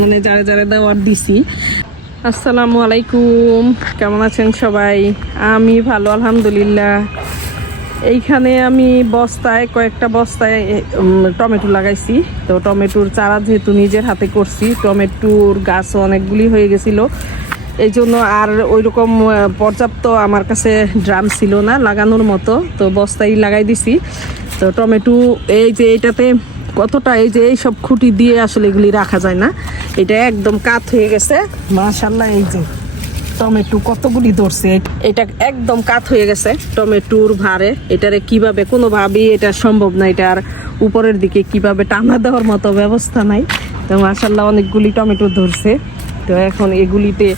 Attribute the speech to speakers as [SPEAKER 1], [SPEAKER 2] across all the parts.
[SPEAKER 1] মানে যারা যারা দেওয়ার দিছি। আসসালামু আলাইকুম। কেমন আছেন সবাই? আমি ভালো, আলহামদুলিল্লাহ। এইখানে আমি বস্তায়, কয়েকটা বস্তায় টমেটো লাগাইছি। তো টমেটোর চারা যেহেতু নিজের হাতে করছি, টমেটোর গাছও অনেকগুলি হয়ে গেছিল। এই জন্য আর ওই রকম পর্যাপ্ত আমার কাছে ড্রাম ছিল না লাগানোর মতো। তো বস্তায় লাগাই দিছি। তো টমেটো, এই যে এটাতে কতটা এই যে এই সব খুঁটি দিয়ে আসলে এগুলি রাখা যায় না এটা একদম কাত হয়ে গেছে। মাশাল্লাহ এই যে টমেটো কতগুলি ধরছে? এটা একদম কাত হয়ে গেছে টমেটোর ভারে এটারে কীভাবে কোনোভাবেই এটা সম্ভব না এটার উপরের দিকে কীভাবে টানা দেওয়ার মতো ব্যবস্থা নাই। তো মাশাল্লাহ অনেকগুলি টমেটো ধরছে। তো এখন এগুলিতে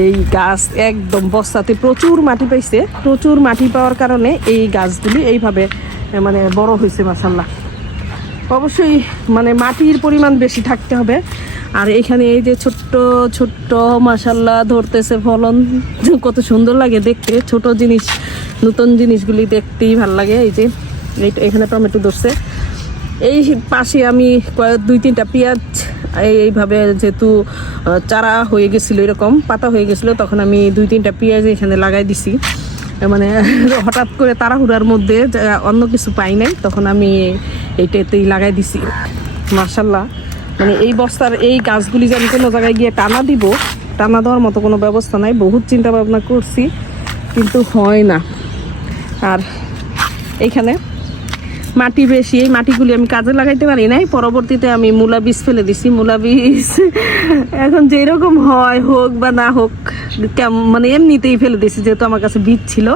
[SPEAKER 1] এই গাছ একদম বস্তাতে প্রচুর মাটি পাইছে। প্রচুর মাটি পাওয়ার কারণে এই গাছগুলি এইভাবে মানে বড় হয়েছে মাশাল্লাহ অবশ্যই মানে মাটির পরিমাণ বেশি থাকতে হবে। আর এখানে এই যে ছোট্ট ছোট্ট মাসাল্লাহ ধরতেছে ফলন, কত সুন্দর লাগে দেখতে। ছোট জিনিস, নতুন জিনিসগুলি দেখতেই ভালো লাগে। এই যে এখানে টমেটো ধরছে। এই পাশে আমি কয়েক, দুই, তিনটা পেঁয়াজ, এই- এইভাবে যেহেতু চারা হয়ে গেছিল এরকম, পাতা হয়ে গেছিল, তখন আমি দুই, তিনটা পেঁয়াজ এখানে লাগাই দিছি। মানে হঠাৎ করে তাড়াহুড়ার মধ্যে অন্য কিছু পাই নাই, তখন আমি এইটাতেই লাগাই দিছি। মার্শাল্লাহ মানে এই বস্তার এই গাছগুলি যে আমি কোনো জায়গায় গিয়ে টানা দিব, টানা দেওয়ার মতো কোনো ব্যবস্থা নাই, বহুত চিন্তা ভাবনা করছি, কিন্তু হয় না। আর এইখানে মাটি বেশি, এই মাটিগুলি আমি কাজে লাগাইতে পারি নাই। পরবর্তীতে আমি মূলা বীজ ফেলে দিছি, মূলা বীজ। এখন যেরকম হয় হোক বা না হোক মানে এমনিতেই ফেলে দিছি, যেহেতু আমার কাছে বীজ ছিল।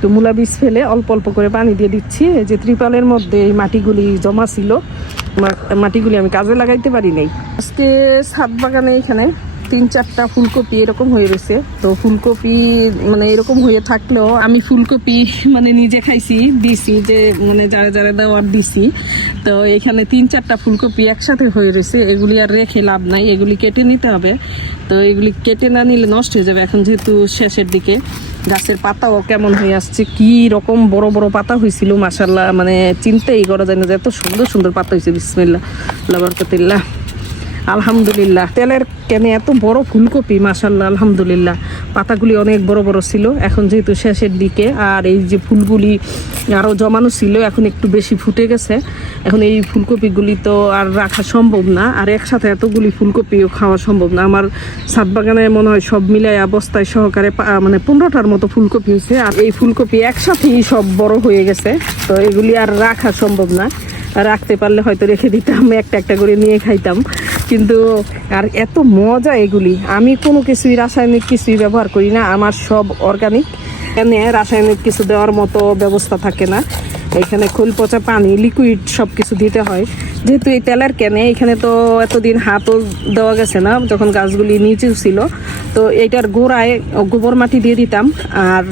[SPEAKER 1] তো মূলা বীজ ফেলে অল্প অল্প করে পানি দিয়ে দিচ্ছি। এই যে ত্রিপালের মধ্যে এই মাটিগুলি জমা ছিল মাটিগুলি আমি কাজে লাগাইতে পারি নাই। আজকে ছাদ বাগানে এখানে তিন চারটা ফুলকপি এরকম হয়ে রয়েছে। তো ফুলকপি মানে এরকম হয়ে থাকলেও আমি ফুলকপি মানে নিজে খাইছি, দিছি যে মানে যারা যারা দেওয়ার দিছি। তো এখানে তিন চারটা ফুলকপি একসাথে হয়ে রয়েছে, এগুলি আর রেখে লাভ নাই, এগুলি কেটে নিতে হবে। তো এগুলি কেটে না নিলে নষ্ট হয়ে যাবে এখন যেহেতু শেষের দিকে। গাছের পাতাও কেমন হয়ে আসছে, কি রকম বড় বড় পাতা হয়েছিল মাসাল্লাহ মানে চিনতেই করা যায় না যে এত সুন্দর সুন্দর পাতা হয়েছে বিসমিল্লা লাবারকাতিল্লাহ আলহামদুলিল্লাহ। তেলের কেনে এত বড় ফুলকপি মাসাল্লাহ আলহামদুলিল্লাহ। পাতাগুলি অনেক বড় বড় ছিল, এখন যেহেতু শেষের দিকে, আর এই যে ফুলগুলি আরও জমানো ছিল, এখন একটু বেশি ফুটে গেছে। এখন এই ফুলকপিগুলি তো আর রাখা সম্ভব না, আর একসাথে এতগুলি ফুলকপিও খাওয়া সম্ভব না। আমার ছাদ বাগানে মনে হয় সব মিলাই অবস্থায় সহকারে মানে পনেরোটার মতো ফুলকপি হয়েছে, আর এই ফুলকপি একসাথেই সব বড় হয়ে গেছে। তো এগুলি আর রাখা সম্ভব না। রাখতে পারলে হয়তো রেখে দিতাম, একটা একটা করে নিয়ে খাইতাম। কিন্তু আর এত মজা এগুলি। আমি কোনো কিছুই রাসায়নিক কিছুই ব্যবহার করি না, আমার সব অর্গানিক এনে রাসায়নিক কিছু দেওয়ার মতো ব্যবস্থা থাকে না। এখানে খোল পচা পানি লিকুইড সব কিছু দিতে হয়। যেহেতু এই তেলের ক্যানে, এখানে তো এতদিন হাতও দেওয়া গেছে না, যখন গাছগুলি নিচেও ছিল। তো এইটার গোড়ায় গোবর মাটি দিয়ে দিতাম, আর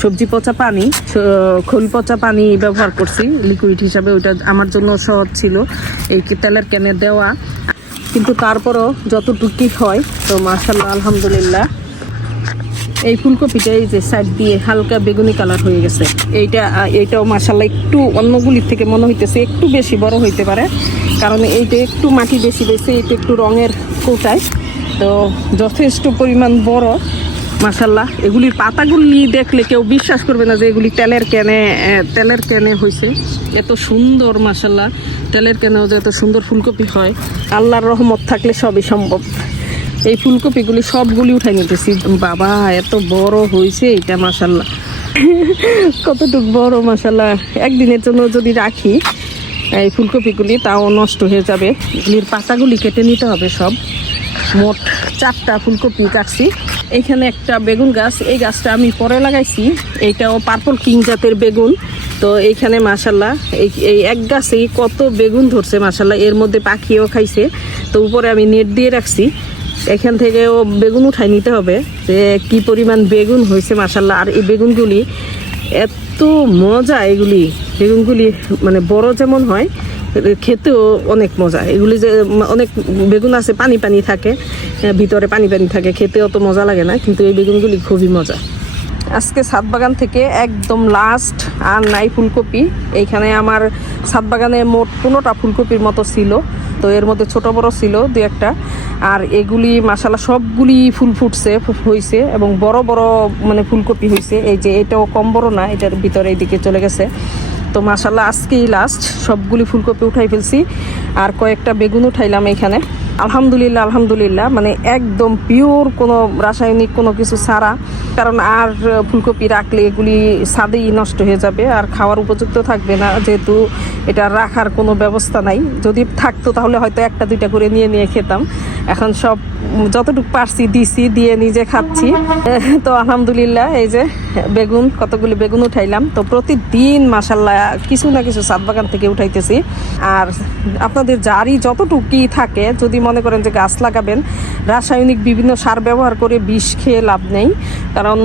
[SPEAKER 1] সবজি পচা পানি খোল পচা পানি ব্যবহার করছি লিকুইড হিসাবে। ওইটা আমার জন্য সহজ ছিল, এই তেলের ক্যানে দেওয়া। কিন্তু তারপরও যতটুকুই হয়, তো মার্শাল্লাহ আলহামদুলিল্লাহ। এই ফুলকপিটা এই যে সাইড দিয়ে হালকা বেগুনি কালার হয়ে গেছে। এইটা এইটাও মাসাল্লাহ একটু অন্যগুলির থেকে মনে হইতেছে, একটু বেশি বড় হইতে পারে। কারণ এইটা একটু মাটি বেশি বেশি এটা একটু রঙের কোটায়। তো যথেষ্ট পরিমাণ বড়। মাসাল্লাহ এগুলির পাতাগুলি দেখলে কেউ বিশ্বাস করবে না যে এগুলি তেলের ক্যানে তেলের ক্যানে হয়েছে এত সুন্দর মাসাল্লাহ তেলের ক্যানেও যে এত সুন্দর ফুলকপি হয়। আল্লাহর রহমত থাকলে সবই সম্ভব। এই ফুলকপিগুলি সবগুলি উঠাই নিতেছি। বাবা, এত বড় হয়েছে এটা মাসাল্লাহ কতটুক বড় মাসাল্লাহ একদিনের জন্য যদি রাখি এই ফুলকপিগুলি, তাও নষ্ট হয়ে যাবে। এগুলির পাতাগুলি কেটে নিতে হবে সব। মোট চারটা ফুলকপি কাটছি। এখানে একটা বেগুন গাছ, এই গাছটা আমি পরে লাগাইছি। এইটাও পার্পল কিং জাতের বেগুন। তো এইখানে মাসাল্লাহ এই এক গাছেই কত বেগুন ধরছে মাসাল্লাহ এর মধ্যে পাখিও খাইছে। তো উপরে আমি নেট দিয়ে রাখছি। এখান থেকেও বেগুন উঠাই নিতে হবে যে কি পরিমাণ বেগুন হয়েছে মাসাল্লাহ আর এই বেগুনগুলি এত মজা এগুলি। বেগুনগুলি মানে বড় যেমন হয় খেতেও অনেক মজা। এগুলি যে, অনেক বেগুন আছে, পানি পানি থাকে ভিতরে পানি পানি থাকে, খেতে অত মজা লাগে না, কিন্তু এই বেগুনগুলি খুবই মজা। আজকে ছাদ বাগান থেকে একদম লাস্ট আর নাই ফুলকপি। এইখানে আমার ছাদ বাগানে মোট পনেরোটা ফুলকপির মতো ছিল, তো এর মধ্যে ছোট বড় ছিল দু একটা। আর এগুলি মাসালা সবগুলি ফুল ফুটছে হয়েছে এবং বড় বড় মানে ফুলকপি হয়েছে এই যে, এটাও কম বড় না, এটার ভিতরে এইদিকে চলে গেছে। তো মাসাল্লাহ আজকেই লাস্ট সবগুলি ফুলকপি উঠাই ফেলছি। আর কয়েকটা বেগুন উঠাইলাম এখানে। আলহামদুলিল্লাহ আলহামদুলিল্লাহ মানে একদম পিওর কোনো রাসায়নিক কোনো কিছু ছাড়া। কারণ আর ফুলকপি রাখলে এগুলি স্বাদেই নষ্ট হয়ে যাবে, আর খাওয়ার উপযুক্ত থাকবে না। যেহেতু এটা রাখার কোনো ব্যবস্থা নাই। যদি থাকতো তাহলে হয়তো একটা দুইটা করে নিয়ে নিয়ে খেতাম। এখন সব যতটুকু পারছি দিছি, দিয়ে নিজে খাচ্ছি। তো আলহামদুলিল্লাহ, এই যে বেগুন, কতগুলি বেগুন উঠাইলাম। তো প্রতিদিন মাসাল্লাহ কিছু না কিছু সাত বাগান থেকে উঠাইতেছি। আর আপনাদের যারই যতটুকুই থাকে, যদি মনে করেন যে গাছ লাগাবেন, রাসায়নিক বিভিন্ন সার ব্যবহার করে বিষ খেয়ে লাভ নেই। কারণ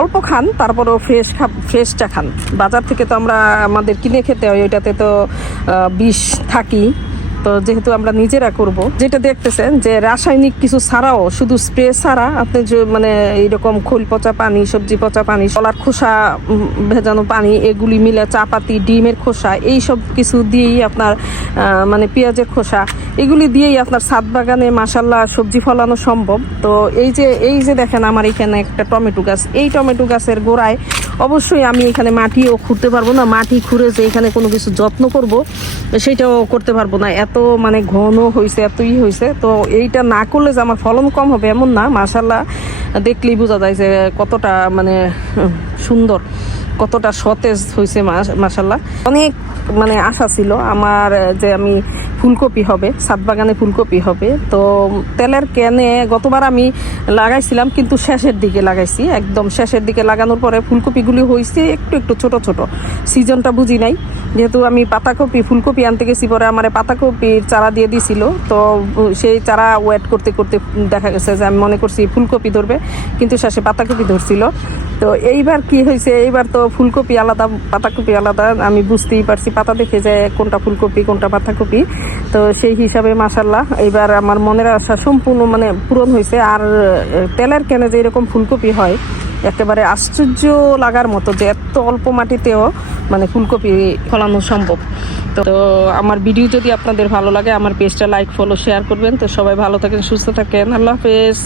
[SPEAKER 1] অল্প খান, তারপরেও ফ্রেশ খা, ফ্রেশটা খান। বাজার থেকে তো আমরা আমাদের কিনে খেতে হয়, ওইটাতে তো বিষ থাকি তো যেহেতু আমরা নিজেরা করব, যেটা দেখতেছেন যে রাসায়নিক কিছু ছাড়াও শুধু স্প্রে ছাড়া আপনি যে মানে এইরকম খোল পচা পানি, সবজি পচা পানি, কলার খোসা ভেজানো পানি, এগুলি মিলে চাপাতি, ডিমের খোসা এই সব কিছু দিয়েই আপনার মানে পেঁয়াজের খোসা, এগুলি দিয়েই আপনার ছাদ বাগানে মাসাল্লাহ সবজি ফলানো সম্ভব। তো এই যে এই যে দেখেন আমার এখানে একটা টমেটো গাছ, এই টমেটো গাছের গোড়ায় অবশ্যই আমি এখানে মাটিও খুঁড়তে পারব না, মাটি খুঁড়ে যে এখানে কোনো কিছু যত্ন করব, সেটাও করতে পারব না। এত মানে ঘন হয়েছে এতই হয়েছে তো এইটা না করলে যে আমার ফলন কম হবে এমন না। মাসাল্লাহ দেখলেই বোঝা যায় যে কতটা মানে সুন্দর, কতটা সতেজ হয়েছে মাসাল্লাহ অনেক মানে আশা ছিল আমার যে আমি ফুলকপি হবে ছাদ বাগানে ফুলকপি হবে। তো তেলের ক্যানে গতবার আমি লাগাইছিলাম, কিন্তু শেষের দিকে লাগাইছি। একদম শেষের দিকে লাগানোর পরে ফুলকপিগুলি হয়েছে একটু একটু ছোট ছোট। সিজনটা বুঝি নাই। যেহেতু আমি পাতাকপি, ফুলকপি আনতে গেছি, পরে আমার পাতাকপির চারা দিয়ে দিছিল। তো সেই চারা ওয়েট করতে করতে দেখা গেছে যে আমি মনে করছি ফুলকপি ধরবে, কিন্তু শেষে পাতাকপি ধরছিল। তো এইবার কি হয়েছে, এইবার তো ফুলকপি আলাদা, পাতাকপি আলাদা, আমি বুঝতেই পারছি, পাতা দেখে যে কোনটা ফুলকপি, কোনটা পাতাকপি। তো সেই হিসাবে মাসাল্লাহ এইবার আমার মনের আশা সম্পূর্ণ মানে পূরণ হয়েছে। আর তেলের কেনে যে এরকম ফুলকপি হয় একেবারে আশ্চর্য লাগার মতো যে এত অল্প মাটিতেও মানে ফুলকপি ফলানো সম্ভব। তো আমার ভিডিও যদি আপনাদের ভালো লাগে, আমার পেজটা লাইক ফলো শেয়ার করবেন। তো সবাই ভালো থাকেন, সুস্থ থাকেন। আল্লাহ হাফেজ।